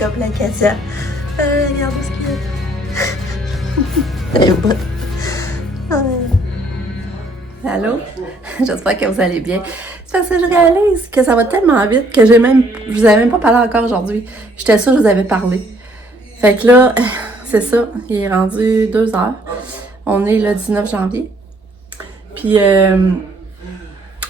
top la Katia. Regarde ce qu'il y a. Elle est bonne. Allô? J'espère que vous allez bien. C'est parce que je réalise que ça va tellement vite que je vous avais même pas parlé encore aujourd'hui. J'étais sûre que je vous avais parlé. Fait que là, c'est ça, il est rendu 2 heures. On est le 19 janvier. Puis,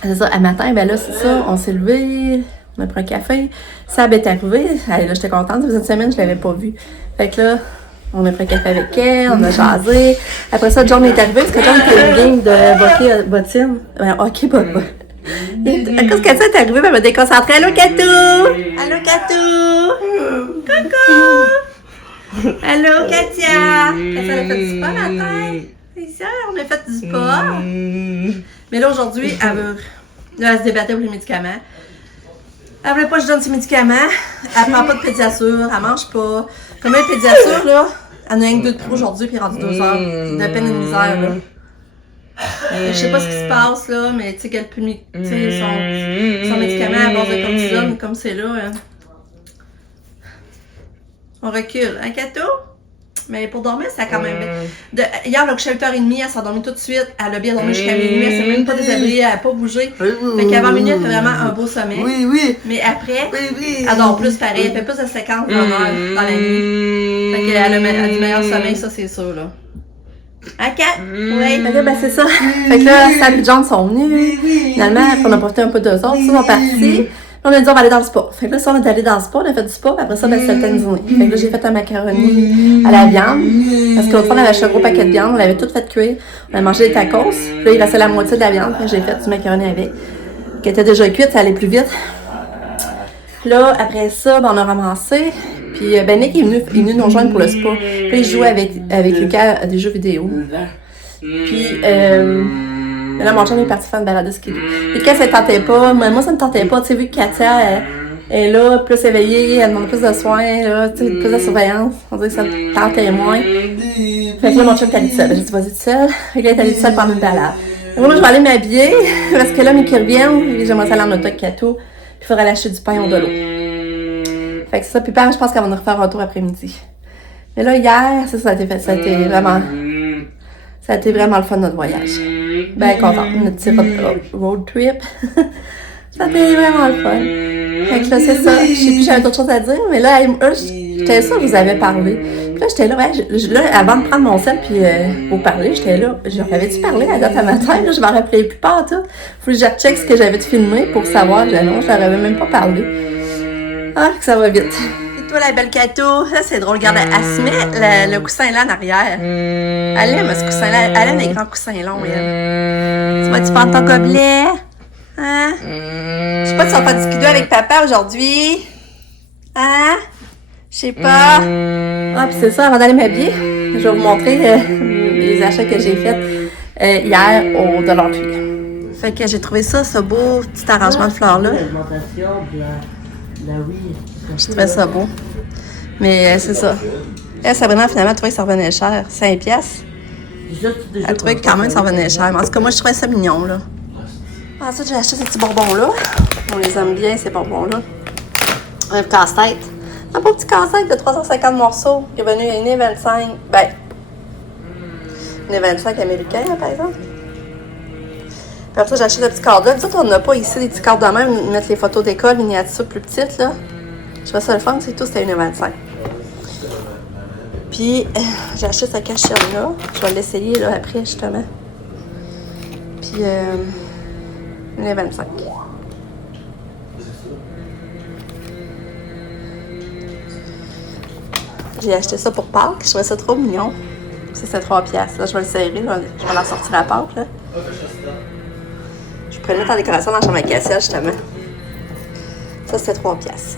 c'est ça, à matin, ben là, c'est ça, on s'est levé, on a pris un café. Sab est arrivée, là, j'étais contente, cette semaine, je l'avais pas vue. Fait que là, on a pris un café avec elle, on a jasé. Après ça, John est arrivé, parce que John était une game de bottine. Ok, à cause que ça est arrivé, elle m'a déconcentrée. Allô, Katou! Allô, Katou! Coucou! Allô, Katia! Katia, elle a fait du sport à la tête. C'est ça, on a fait du sport. Mais là, aujourd'hui, elle se débattait pour les médicaments. Elle voulait pas que je donne ses médicaments. Elle prend pas de pédiature, elle mange pas. Comme une pédiature, là, elle en a rien que 2 de trop aujourd'hui, puis elle est rendue 2 heures. De peine et de misère, là. Je sais pas ce qui se passe, là, mais tu sais qu'elle peut, tu sais, son médicament à base de cortisone, comme c'est là. On recule. Hein, Kato? Mais pour dormir, ça quand même bien. Hier, là, couché à 8h30, elle s'est endormie tout de suite. Elle a bien dormi jusqu'à minuit. Elle s'est même pas déshabillée, elle n'a pas bougé. Fait qu'avant minuit, elle fait vraiment un beau sommeil. Oui. Mais après, elle dort plus pareil. Elle fait plus de 50 dans la nuit. Fait qu'elle a du meilleur sommeil, ça, c'est sûr, là. OK? Oui. Fait que ben, c'est ça. Fait que là, Sam et John sont venus. Finalement, on a profité un peu d'eux autres. Ils sont partis. On a dit on va aller dans le spa. Fait que là, si on est allé dans le spa, on a fait du spa, puis après ça, ben, c'était le dîner. Fait que là, j'ai fait un macaroni à la viande. Parce que l'autre fois, on avait acheté un gros paquet de viande, on l'avait tout fait cuire. On a mangé des tacos. Puis là, il restait la moitié de la viande. Fait que j'ai fait du macaroni avec. Qui était déjà cuite, ça allait plus vite. Là, après ça, ben, on a ramassé. Puis ben, Nick est venu nous rejoindre pour le spa. Puis il jouait avec Lucas à des jeux vidéo. Puis là, mon chum est parti faire une balade de ski. Et quand ça ne tentait pas, moi ça ne tentait pas, tu sais, vu que Katia est là, plus éveillée, elle demande plus de soins, là, tu sais, plus de surveillance. On dirait que ça tentait moins. Fait que là, mon chum est allé tout seul. J'ai dit, vas-y tout seul. Fait que là, il est allé tout seul pendant une balade. Et moi, je vais aller m'habiller, parce que là, mes qui reviennent, j'aimerais aller en auto avec Kato, puis il faudrait lâcher du pain au de l'eau. Fait que c'est ça, puis je pense qu'elle va nous refaire un tour après-midi. Mais là, hier, ça a été vraiment le fun, notre voyage. Ben content, notre petit road trip. Ça a été vraiment le fun. Fait que là, c'est ça. Je sais plus, j'avais d'autres choses à dire, mais là, j'étais sûre que je vous avais parlé. Puis là, j'étais là, là, avant de prendre mon sel puis vous parler, j'étais là. J'avais-tu parlé à date à matin? Là, je m'en rappelais plus pas tout. Faut que je check ce que j'avais filmé pour savoir. Non, je leur avais même pas parlé. Ah, que ça va vite. Et toi, la belle Kato, là, c'est drôle. Regarde, elle se met le coussin là en arrière. Elle aime ce coussin-là. Elle aime les grands coussins longs, elle. Tu vas-tu prendre ton gobelet? Hein? Je sais pas si on va faire du skidoo avec papa aujourd'hui. Hein? Je sais pas. Ah, puis c'est ça, avant d'aller m'habiller, je vais vous montrer les achats que j'ai faits hier au Dollar Tree. Fait que j'ai trouvé ça, ce beau petit arrangement de fleurs-là. Je trouvais ça beau. Mais c'est ça. Elle, Sabrina, finalement, elle trouvait que ça revenait cher. 5 piastres. Elle trouvait que quand même ça revenait cher. Mais en tout cas, moi, je trouvais ça mignon, là. Ensuite, j'ai acheté ces petits bonbons-là. On les aime bien, ces bonbons-là. Un casse-tête. Un beau petit casse-tête de 350 morceaux. Il est venu à 1,25. Ben, 1,25 américain, hein, par exemple. Puis après ça, j'ai acheté le petit cadre là. Nous autres, on n'a pas ici des petits cadres de même. Mettre les photos d'école miniatures plus petites, là. Je trouvais ça le fun, c'est tout, c'était 1,25. Puis, j'ai acheté cette cachette-là. Je vais l'essayer, là, après, justement. Puis, 1,25. J'ai acheté ça pour Pâques. Je trouvais ça trop mignon. Ça, c'était 3 piastres. Là, je vais le serrer. Je vais la sortir à Pâques, là. Je pourrais le mettre en décoration dans la chambre à Cassia, justement. Ça, c'était 3 piastres.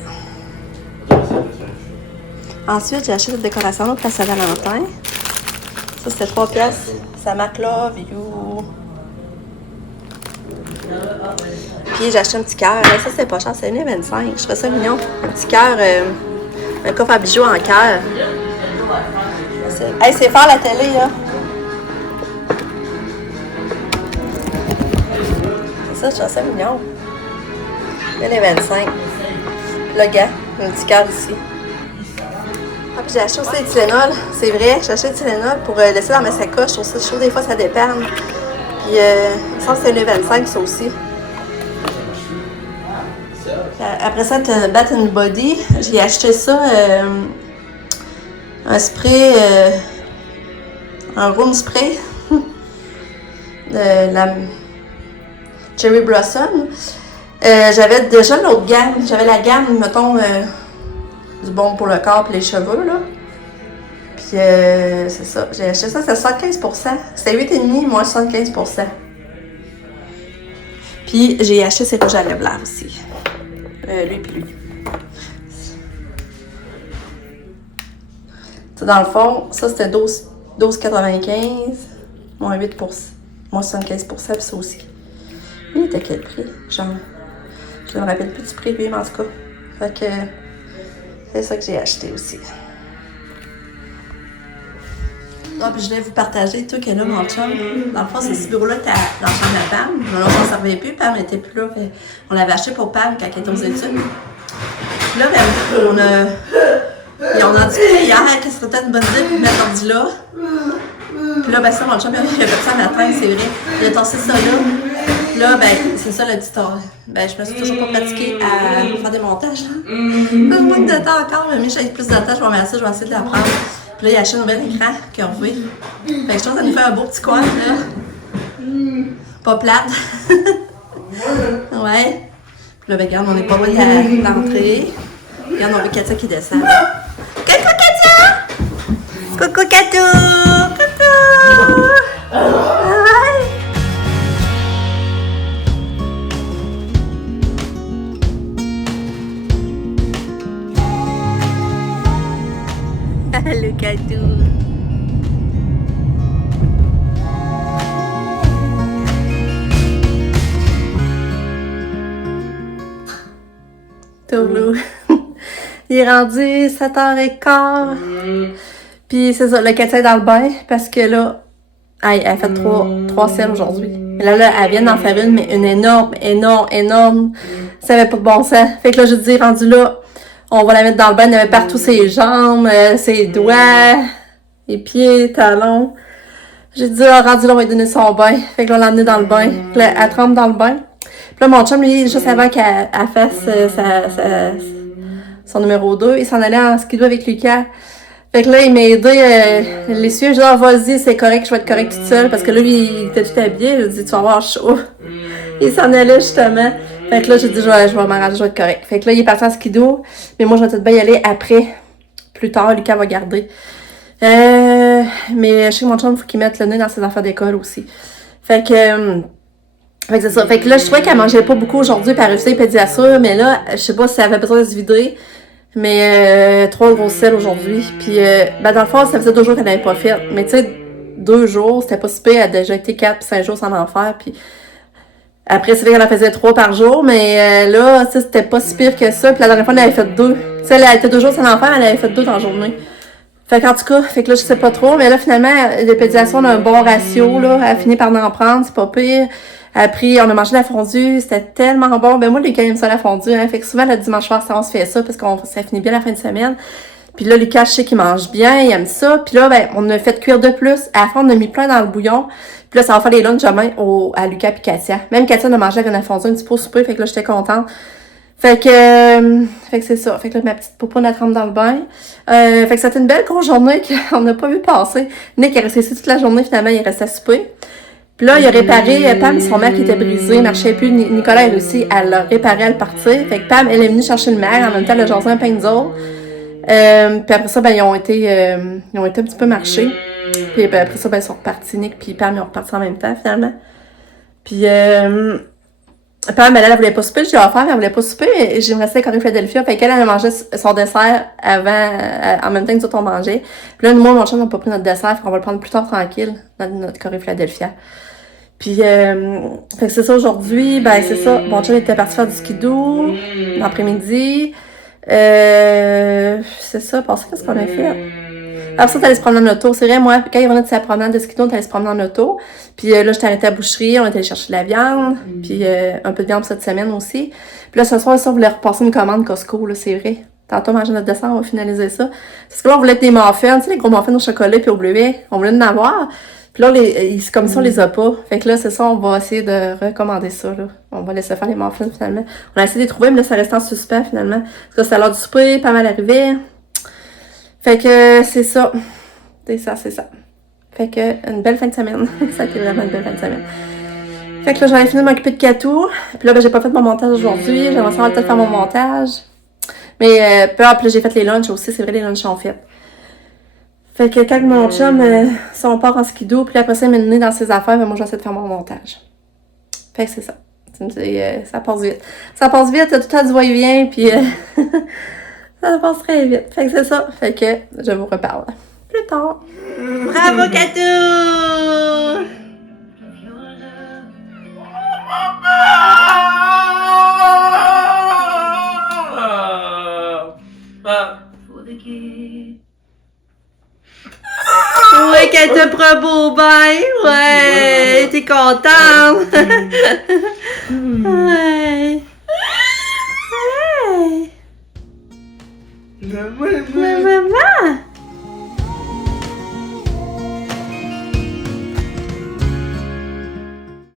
Ensuite, j'ai acheté cette décoration-là pour la Saint-Valentin. Ça, c'était 3 piastres. Ça marque Love You. Puis, j'ai acheté un petit cœur. Ça, c'est pas cher. C'est 1,25. Je trouvais ça mignon. Un petit cœur, un coffre à bijoux en cœur. Hey, c'est fort la télé, là. Ça, je trouve ça mignon. 1,25. Le gars, un petit cœur ici. Ah, puis j'ai acheté aussi des Tylenol. C'est vrai, j'ai acheté des Tylenol pour laisser dans ma sacoche. Je trouve ça, des fois, ça dépanne. Puis, il me semble que c'est le 25, ça aussi. Après ça, Bath and Body, j'ai acheté ça, un spray, un room spray, la Cherry Blossom. J'avais déjà l'autre gamme, j'avais la gamme, mettons, du bon pour le corps et les cheveux, là. Puis, c'est ça, j'ai acheté ça, c'était 75%. C'était 8,5, moi 75%. Puis, j'ai acheté ces rouges à lèvres là aussi. Lui puis lui. T'sais, dans le fond, ça c'était 12,95, moins 8%, moins 75%, puis ça aussi. Lui, il était quel prix? Genre, je me rappelle plus du prix, lui, mais en tout cas. Fait que, c'est ça que j'ai acheté aussi. Ah, puis je voulais vous partager, tout que là, mon chum, dans le fond, c'est ce bureau-là qui était dans la chambre de Pam. Mais là, on s'en servait plus, Pam n'était plus là. On l'avait acheté pour Pam quand elle était aux études. Puis là, ben, on a discuté hier, que ce serait peut-être une bonne idée pour mettre l'ordi là. Puis là, ben ça, mon chum, il a fait ça le matin, c'est vrai. Il a torsé ça là. Puis là, ben, c'est ça le tutoriel. Ben, je me suis toujours pas pratiquée à faire des montages. Je manque de temps encore, mais j'ai plus de temps, je vais mettre ça, je vais essayer de l'apprendre. Puis là, il a acheté un nouvel écran curvé. Fait que je trouve que ça nous fait un beau petit coin, là. Pas plate. Ouais. Puis là, ben, regarde, on n'est pas loin de l'entrée. Regarde, on veut Katia qui descend. Coucou, Katia! Coucou, Katou! Coucou! Ouais. Allô, Katou! Tourlou. Il est rendu 7h15. Puis c'est ça, le Katia est dans le bain parce que là, elle a fait trois selles aujourd'hui. Là, elle vient d'en faire une, mais une énorme. Ça avait pas de bon sens. Fait que là, je dis, rendu là, on va la mettre dans le bain. Elle avait partout ses jambes, ses doigts, les pieds, talons. J'ai dit, rendu là, on va lui donner son bain. Fait que là, on l'a emmené dans le bain. Puis là, elle trempe dans le bain. Puis là, mon chum, lui, juste avant qu'elle fasse son numéro 2, il s'en allait en skidoo avec Lucas. Fait que là, il m'a aidé l'essuyer. J'ai dit, vas-y, c'est correct, je vais être correct toute seule. Parce que là, lui, il était tout habillé. J'ai dit, tu vas avoir chaud. Il s'en allait, justement. Fait que là, j'ai dit, je vais m'arranger, je vais être correct. Fait que là, il est parti en skidoo. Mais moi, je vais peut-être bien y aller après. Plus tard, Lucas va garder. Mais je sais que mon chum, il faut qu'il mette le nez dans ses affaires d'école aussi. Fait que c'est ça. Fait que là, je trouvais qu'elle mangeait pas beaucoup aujourd'hui, puis elle réussissait pédiassure. Mais là, je sais pas si elle avait besoin de se vider. Mais 3 grosses selles aujourd'hui. Puis, ben dans le fond, ça faisait 2 jours qu'elle n'avait pas fait. Mais tu sais, 2 jours, c'était pas si pire. Elle a déjà été 4 puis 5 jours sans en faire. Puis après, c'est vrai qu'elle en faisait 3 par jour. Mais là, tu sais, c'était pas si pire que ça. Puis la dernière fois, elle avait fait 2. Tu sais, elle a été 2 jours sans en faire, elle avait fait 2 dans la journée. Fait qu'en tout cas, fait que là, je sais pas trop. Mais là, finalement, les pédiations ont un bon ratio, là. Elle a fini par en prendre, c'est pas pire. Après, on a mangé la fondue, c'était tellement bon. Ben moi, Lucas aime ça la fondue, hein. Fait que souvent, le dimanche soir, ça, on se fait ça parce qu'on ça finit bien la fin de semaine. Puis là, Lucas, je sais qu'il mange bien, il aime ça. Puis là, ben, on a fait cuire de plus. À la fin, on a mis plein dans le bouillon. Puis là, ça va faire les lunchs demain à Lucas et Katia. Même Katia, on a mangé avec la fondue un petit peu au souper. Fait que là, j'étais contente. Fait que c'est ça. Fait que là, ma petite popoune, elle trempe dans le bain. Fait que c'était une belle grosse journée qu'on n'a pas vu passer. Nick est resté ici toute la journée, finalement, il est resté à souper. Puis là, il a réparé, Pam, son Mac qui était brisé, il marchait plus. Nicolas a réussi à le réparer, à le partir. Fait que Pam, elle est venue chercher le Mac, en même temps, elle a jasé un pain de autres. Puis après ça, ben, ils ont été un petit peu marchés. Puis ben, après ça, ben, ils sont repartis, Nick puis Pam, ils ont reparti en même temps, finalement. Puis Pam, elle voulait pas souper, je lui ai offert, mais elle voulait pas souper, mais j'ai resté à Corée Philadelphia. Fait qu'elle a mangé son dessert avant, en même temps que nous autres on mangeait. Puis là, moi, mon chum n'a pas pris notre dessert, fait qu'on va le prendre plus tard tranquille, dans notre Corée Philadelphia. Puis, fait que c'est ça aujourd'hui, ben c'est ça. Mon chum était parti faire du skidoo l'après-midi. C'est ça, parce qu'est-ce qu'on a fait? Après ça, t'allais se promener en auto. C'est vrai, moi, quand il revenait de sa promenade de skidoo, t'allais se promener en auto. Puis là, j'étais arrêtée à la boucherie, on était allé chercher de la viande, puis un peu de viande cette semaine aussi. Puis là, ce soir, ça, on voulait repasser une commande Costco, là, c'est vrai. tantôt manger notre dessert, on va finaliser ça. Parce que là, on voulait des muffins, tu sais, les gros muffins au chocolat puis au bleuet. On voulait en avoir. Puis là, comme ça, on les a pas. Fait que là, c'est ça, on va essayer de recommander ça, là. On va laisser faire les muffins, finalement. On a essayé de les trouver, mais là, ça reste en suspens, finalement. Parce que c'est à l'heure du souper, pas mal arrivé. Fait que c'est ça. C'est ça, c'est ça. Fait que, une belle fin de semaine. Ça a été vraiment une belle fin de semaine. Fait que là, j'avais fini de m'occuper de Katou. Puis là, ben, j'ai pas fait mon montage aujourd'hui. J'aimerais savoir peut-être faire mon montage. Mais, puis là, j'ai fait les lunchs aussi. C'est vrai, les lunchs sont faits. Fait que quand mon chum, si on part en skidoo, puis après ça, il m'a donné dans ses affaires, ben moi, je vais essayer de faire mon montage. Fait que c'est ça. Ça passe vite. Ça passe vite, tout le temps du va-et-vient, puis ça passe très vite. Fait que c'est ça. Fait que je vous reparle plus tard. Bravo, Katou! Ouais, qu'elle te prend beau bain. Ouais, t'es contente. Ouais. Ouais. Maman.